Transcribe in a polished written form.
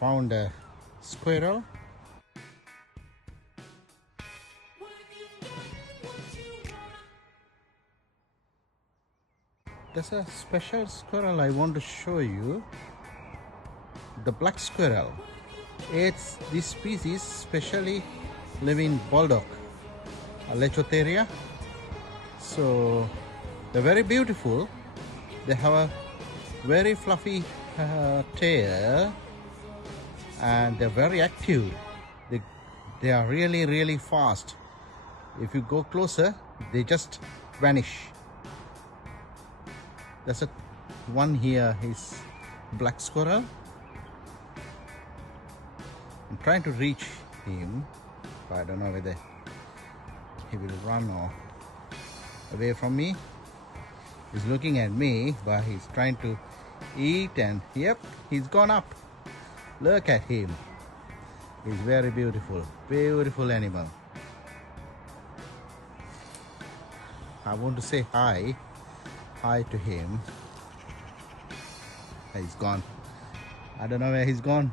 Found a squirrel. There's a special squirrel I want to show you. The black squirrel. This species specially live in Baldock, Lechotheria. So they're very beautiful. They have a very fluffy tail, and they're very active. They are really fast. If you go closer, they just vanish. There's one here, is black squirrel. I'm trying to reach him, but I don't know whether he will run or away from me. He's looking at me, but he's trying to eat, and yep, he's gone up. Look at him. He's very beautiful animal. I want to say hi to him. He's gone. I don't know where he's gone.